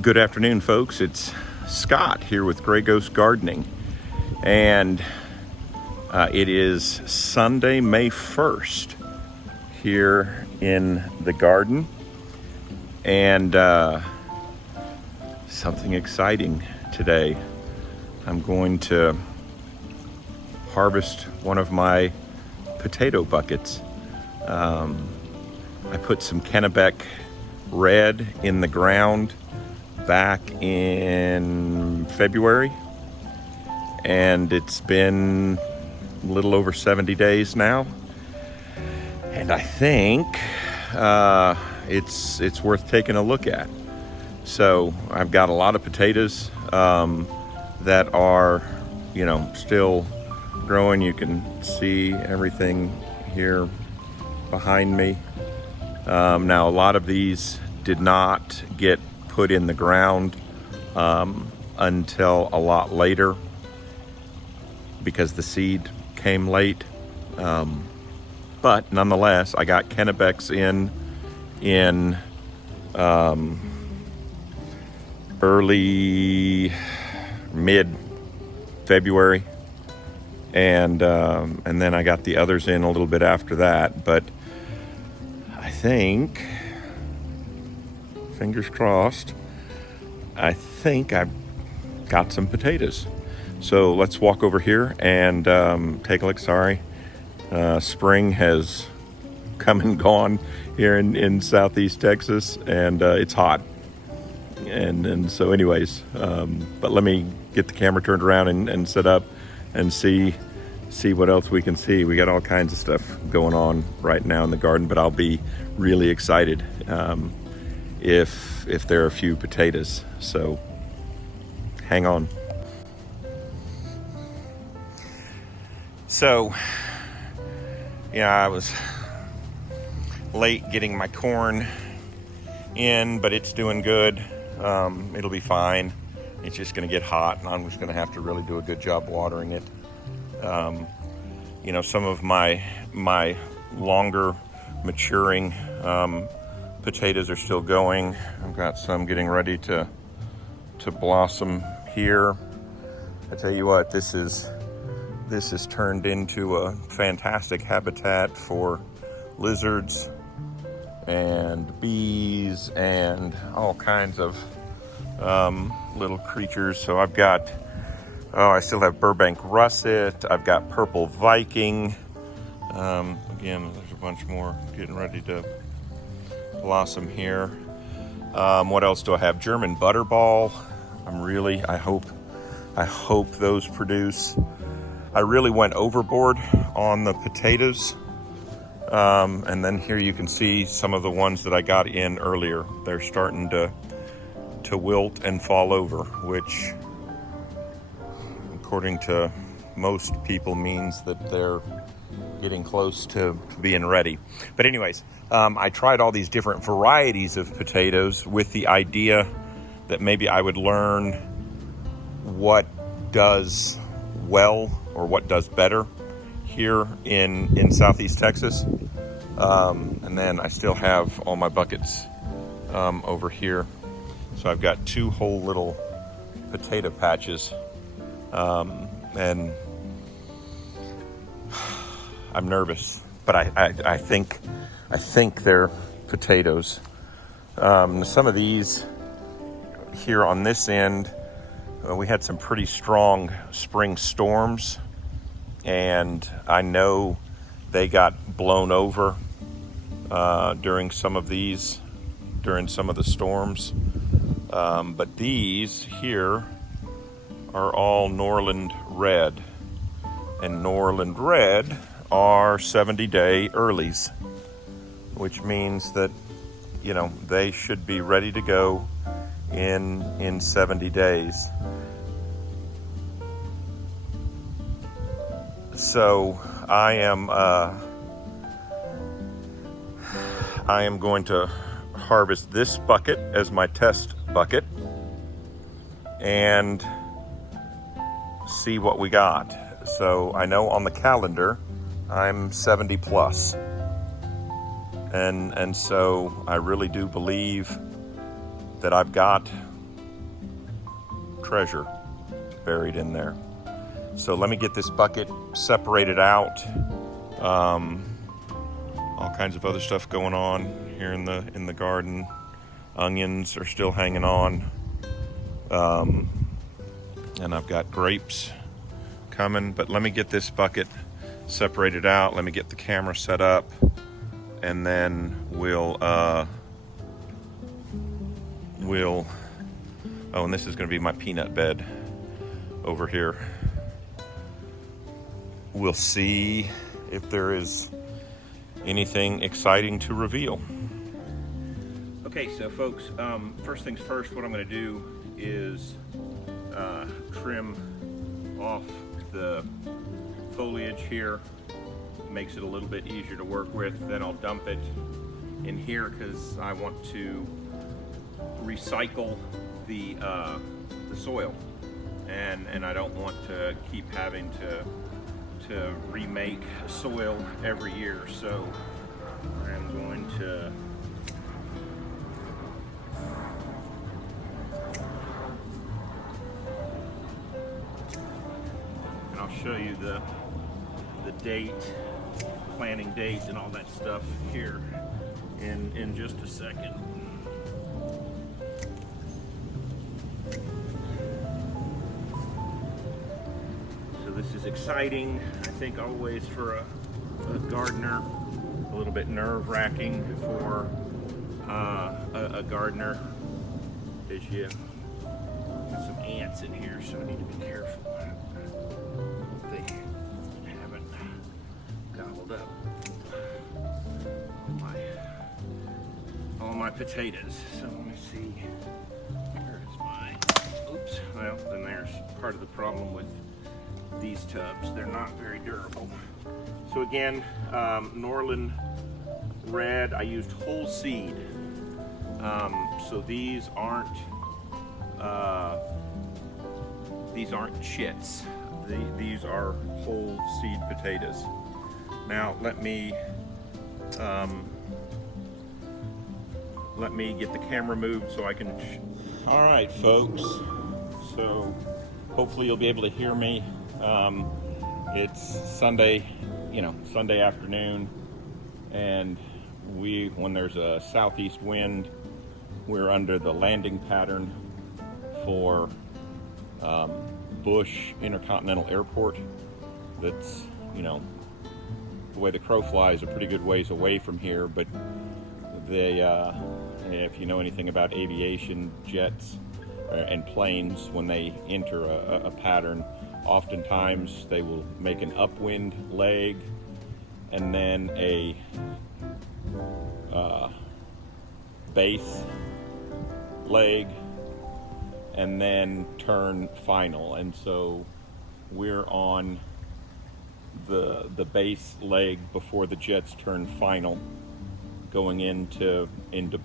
Good afternoon, folks. It's Scott here with Gray Ghost Gardening, and it is Sunday, May 1st here in the garden, and something exciting today. I'm going to harvest one of my potato buckets. I put some Kennebec Red in the ground back in February, and it's been a little over 70 days now, and I think it's worth taking a look at. So I've got a lot of potatoes that are, still growing. You can see everything here behind me. Now, a lot of these did not get put in the ground until a lot later because the seed came late. But nonetheless, I got Kennebecs in early mid-February, and then I got the others in a little bit after that. But I think, fingers crossed, I think I've got some potatoes. So let's walk over here and take a look. Sorry, spring has come and gone here in southeast Texas, and it's hot. And so anyways, but let me get the camera turned around and set up and see what else we can see. We got all kinds of stuff going on right now in the garden, but I'll be really excited if there are a few potatoes. So hang on. So I was late getting my corn in, but it's doing good. It'll be fine. It's just going to get hot, and I'm just going to have to really do a good job watering it. Some of my longer maturing potatoes are still going. I've got some getting ready to blossom here. I tell you what, this has turned into a fantastic habitat for lizards and bees and all kinds of little creatures. So I've got, I still have Burbank russet. I've got purple Viking. Again, there's a bunch more getting ready to blossom here. What else do I have? German butterball. I hope those produce. I really went overboard on the potatoes. And then here you can see some of the ones that I got in earlier. They're starting to wilt and fall over, which according to most people means that they're getting close to being ready. But anyways, I tried all these different varieties of potatoes with the idea that maybe I would learn what does well or what does better here in southeast Texas. And then I still have all my buckets over here. So I've got two whole little potato patches, and I'm nervous, but I think they're potatoes. Some of these here on this end, we had some pretty strong spring storms, and I know they got blown over during some of the storms. But these here are all Norland Red, and Norland Red are 70-day earlies, which means that they should be ready to go in 70 days. So I am going to harvest this bucket as my test bucket and see what we got. So I know on the calendar I'm 70 plus. And so I really do believe that I've got treasure buried in there. So let me get this bucket separated out. All kinds of other stuff going on here in the garden. Onions are still hanging on. And I've got grapes coming, but let me get this bucket separated out. Let me get the camera set up, and then we'll oh, and this is going to be my peanut bed over here. We'll see if there is anything exciting to reveal. Okay, so folks, first things first, what I'm going to do is trim off the foliage here. Makes it a little bit easier to work with. Then I'll dump it in here because I want to recycle the soil, and I don't want to keep having to remake soil every year. So I'm going to show you the date, planting date, and all that stuff here in just a second. So this is exciting, I think, always for a gardener. A little bit nerve-wracking for a gardener, as you got some ants in here, so I need to be careful. Up all my potatoes. So let me see. Where's my? Oops. Well, then there's part of the problem with these tubs. They're not very durable. So again, Norland Red. I used whole seed. So these aren't chits. These are whole seed potatoes. Now let me get the camera moved so I can. All right, folks. So hopefully you'll be able to hear me. It's Sunday, Sunday afternoon, and when there's a southeast wind, we're under the landing pattern for Bush Intercontinental Airport. That's, the way the crow flies, a pretty good ways away from here, but if you know anything about aviation, jets and planes, when they enter a pattern, oftentimes they will make an upwind leg and then a base leg and then turn final. And so we're on the base leg before the jets turn final, going into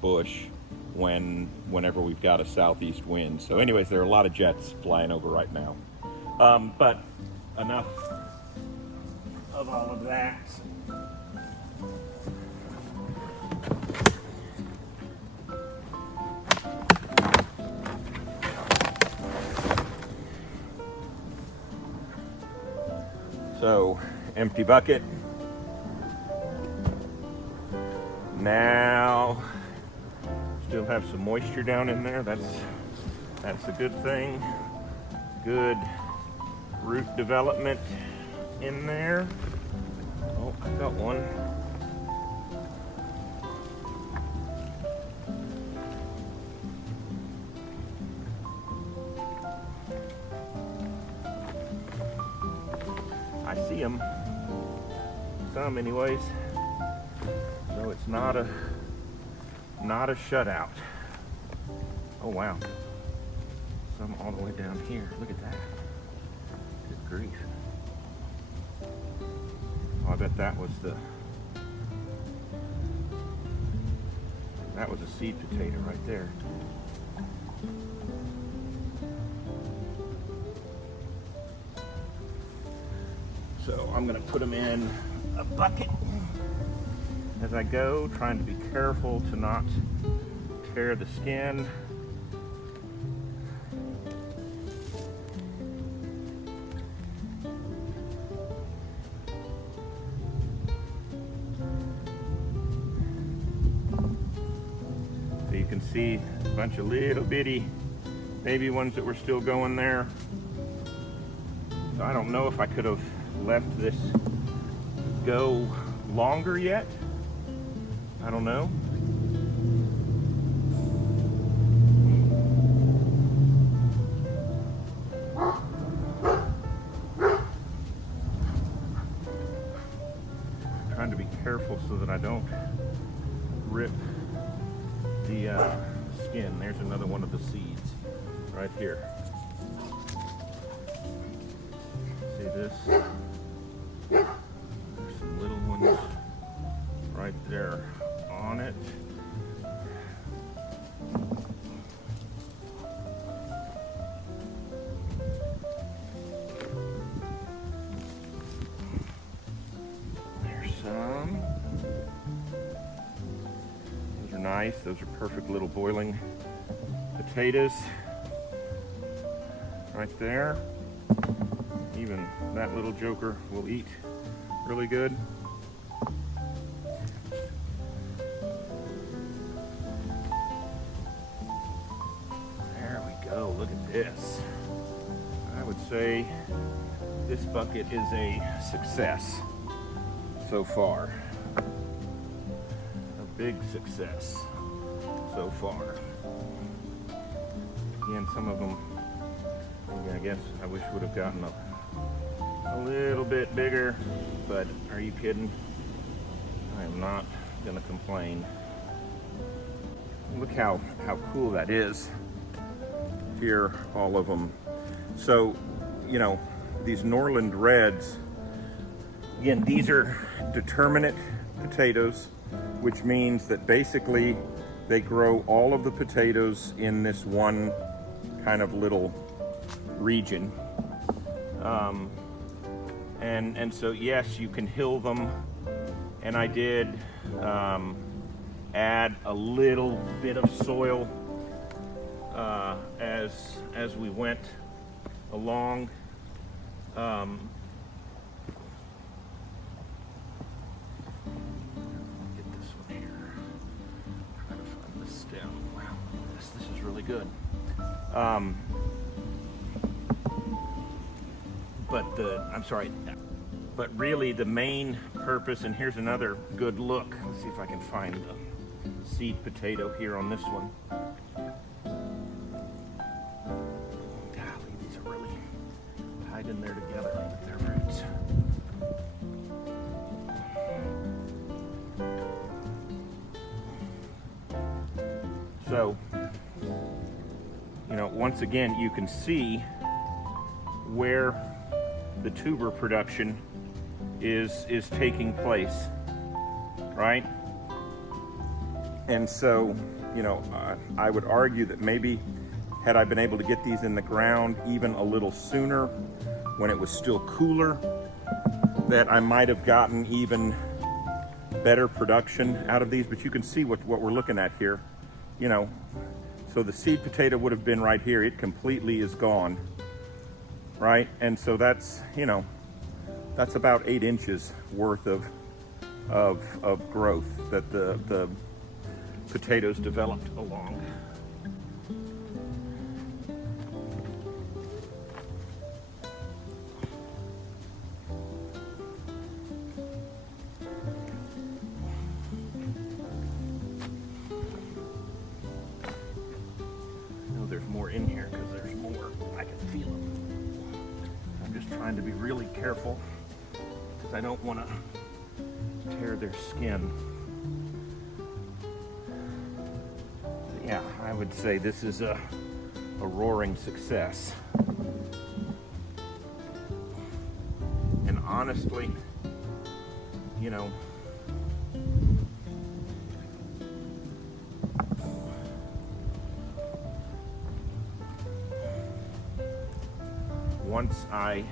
Bush whenever we've got a southeast wind. So anyways, there are a lot of jets flying over right now. But enough of all of that. So, empty bucket. Now, still have some moisture down in there. That's a good thing. Good root development in there. Oh, I got one. I see them, some anyways. So it's not a shutout. Oh wow, some all the way down here. Look at that. Good grief. Oh, I bet that was a seed potato right there. So I'm gonna put them in a bucket as I go, trying to be careful to not tear the skin. can see a bunch of little bitty baby ones that were still going there. So I don't know if I could have left this go longer yet. I don't know. I'm trying to be careful so that I don't rip the skin. There's another one of the seeds right here. See this? There's some little ones right there on it. There's some. Those are nice. Those are perfect little boiling potatoes right there. Even that little joker will eat really good. There we go, look at this. I would say this bucket is a success so far. A big success so far. Again, some of them, I guess I wish would have gotten a little bit bigger, but are you kidding? I am not gonna complain. Look how cool that is. Here, all of them. So, you know, these Norland Reds, again, these are determinate potatoes, which means that basically they grow all of the potatoes in this one kind of little region. And so yes, you can hill them, and I did add a little bit of soil as we went along. Get this one here. Try to find the stem. Wow, this is really good. But really the main purpose, and here's another good look. Let's see if I can find the seed potato here on this one. Golly, these are really tied in there together with their roots. So, you know, once again, you can see where the tuber production is taking place, right? And so, you know, I would argue that maybe had I been able to get these in the ground even a little sooner, when it was still cooler, that I might have gotten even better production out of these. But you can see what we're looking at here, you know. So the seed potato would have been right here. It completely is gone, right? And so that's, you know, that's about 8 inches worth of growth that the potatoes developed along. I know there's more in here because there's more. I can feel them. I'm just trying to be really careful because I don't want to tear their skin. Yeah, I would say this is a roaring success. And honestly, you know, once I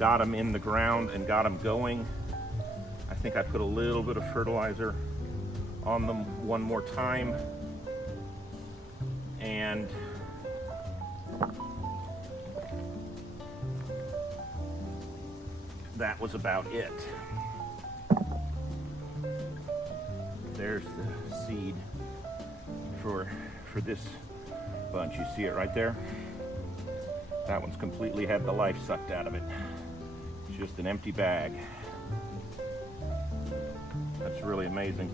got them in the ground and got them going, I think I put a little bit of fertilizer on them one more time, and that was about it. There's the seed for this bunch. You see it right there? That one's completely had the life sucked out of it. It's just an empty bag. That's really amazing.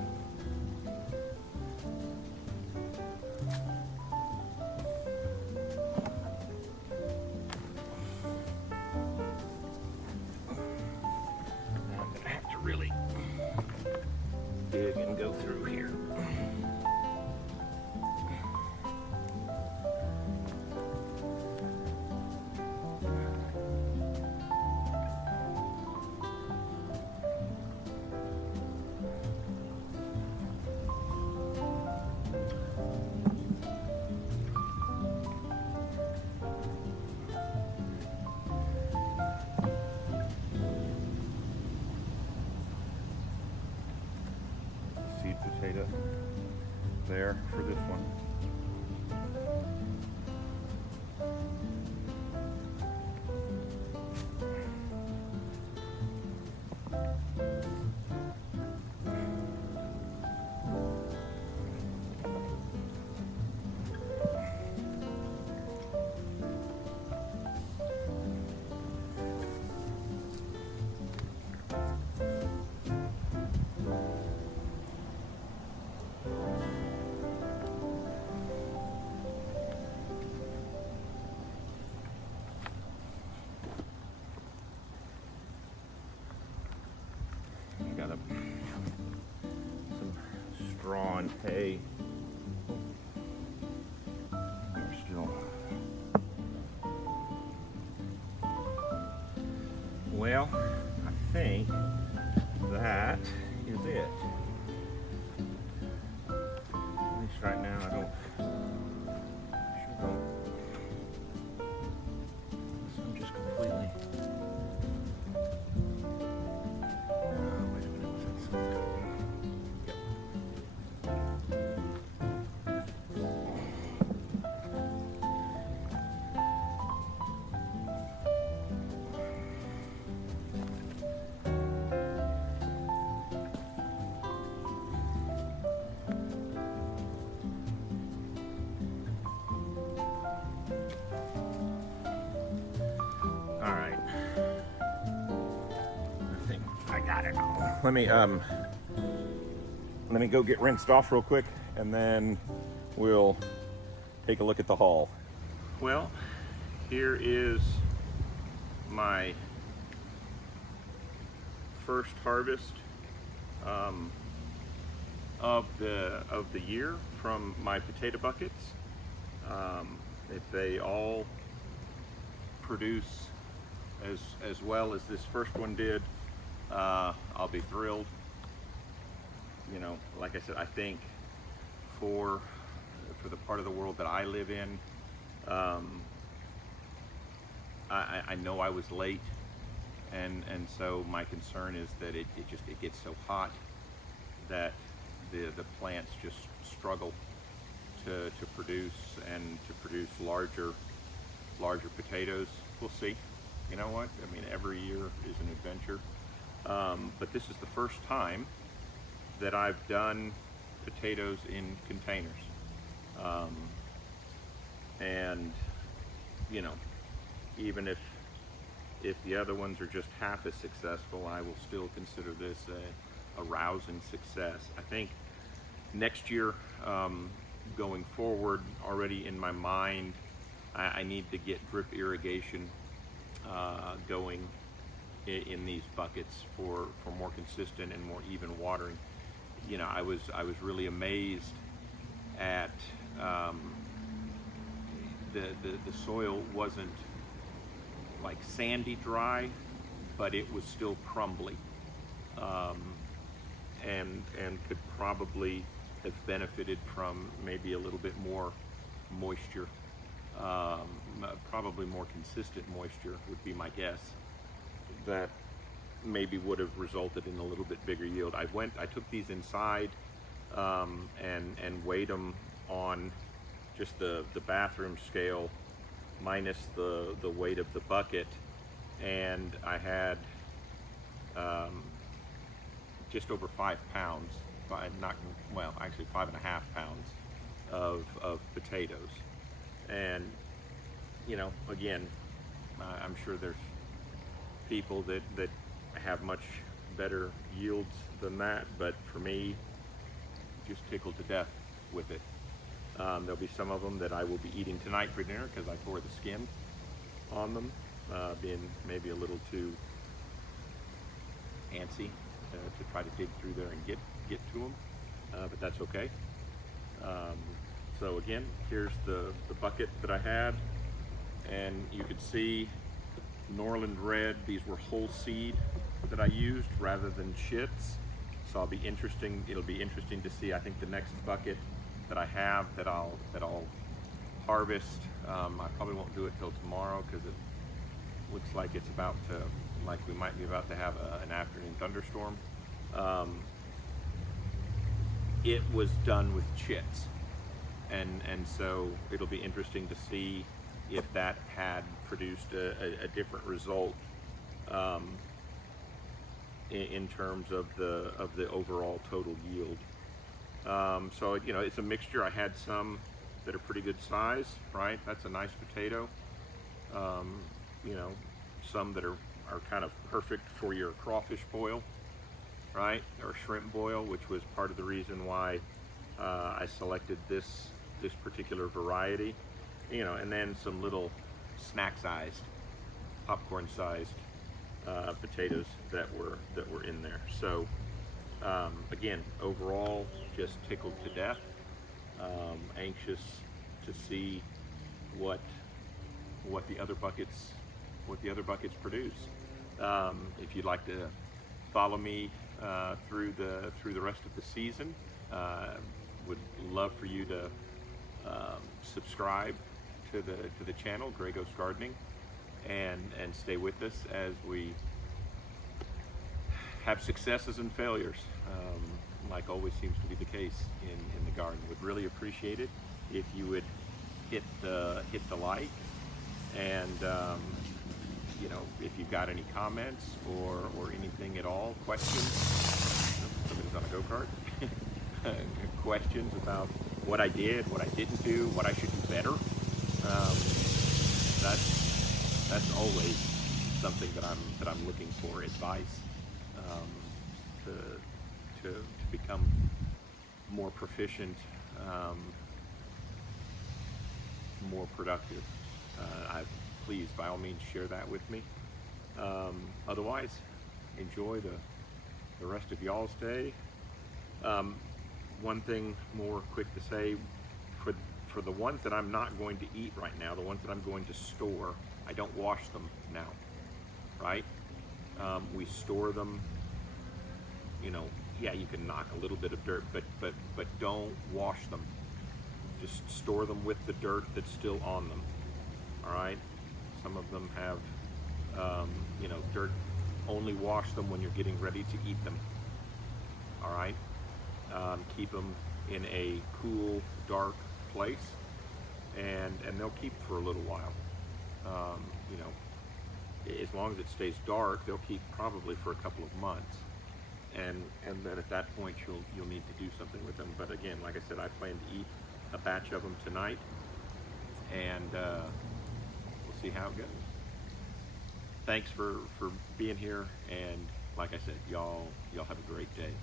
I'm gonna have to really dig and go through here. Seed potato there for this one. Got some straw and hay. We're still. Well, I think that is it. At least right now, I don't. Sure don't. This one just completely. Let me go get rinsed off real quick, and then we'll take a look at the haul. Well, here is my first harvest of the year from my potato buckets. If they all produce as well as this first one did, I'll be thrilled. You know, like I said, I think for the part of the world that I live in, I know I was late, and so my concern is that it gets so hot that the plants just struggle to produce larger potatoes. We'll see. You know what? I mean, every year is an adventure. But this is the first time that I've done potatoes in containers. And, you know, even if the other ones are just half as successful, I will still consider this a rousing success. I think next year, going forward, already in my mind, I need to get drip irrigation going in these buckets for more consistent and more even watering. You know, I was really amazed at the soil wasn't like sandy dry, but it was still crumbly, and could probably have benefited from maybe a little bit more moisture, probably more consistent moisture would be my guess. That maybe would have resulted in a little bit bigger yield. I took these inside and weighed them on just the bathroom scale minus the weight of the bucket, and I had just over 5 pounds, actually 5.5 pounds of potatoes. And, you know, again, I'm sure there's people that have much better yields than that, but for me, just tickled to death with it. There'll be some of them that I will be eating tonight for dinner because I tore the skin on them, being maybe a little too antsy to try to dig through there and get to them, but that's okay. So again, here's the bucket that I had, and you could see Norland Red. These were whole seed that I used rather than chits. So it'll be interesting to see. I think the next bucket that I have that I'll harvest, I probably won't do it till tomorrow because it looks like it's about to, like we might be about to have an afternoon thunderstorm. It was done with chits, and so it'll be interesting to see if that had produced a different result in terms of the overall total yield. So you know, it's a mixture. I had some that are pretty good size, right? That's a nice potato. You know, some that are kind of perfect for your crawfish boil, right? Or shrimp boil, which was part of the reason why I selected this particular variety. You know, and then some little snack-sized, popcorn-sized potatoes that were in there. So again, overall, just tickled to death. Anxious to see what the other buckets produce. If you'd like to follow me through the rest of the season, would love for you to subscribe to the channel, Grey Ghost Gardening, and stay with us as we have successes and failures, like always seems to be the case in the garden. Would really appreciate it if you would hit the like, and you know, if you've got any comments or anything at all, questions. Somebody's on a go-kart. Questions about what I did, what I didn't do, what I should do better. That's always something that I'm looking for, advice to become more proficient, more productive. Please, by all means, share that with me. Otherwise, enjoy the rest of y'all's day. One thing more quick to say, for the ones that I'm not going to eat right now, the ones that I'm going to store, I don't wash them now, right? We store them, you know, yeah, you can knock a little bit of dirt, but don't wash them. Just store them with the dirt that's still on them, all right? Some of them have, you know, dirt. Only wash them when you're getting ready to eat them, all right? Keep them in a cool, dark place, and they'll keep for a little while. You know, as long as it stays dark, they'll keep probably for a couple of months, and then at that point you'll need to do something with them. But again, like I said, I plan to eat a batch of them tonight, and we'll see how it goes. Thanks for being here, and like I said, y'all have a great day.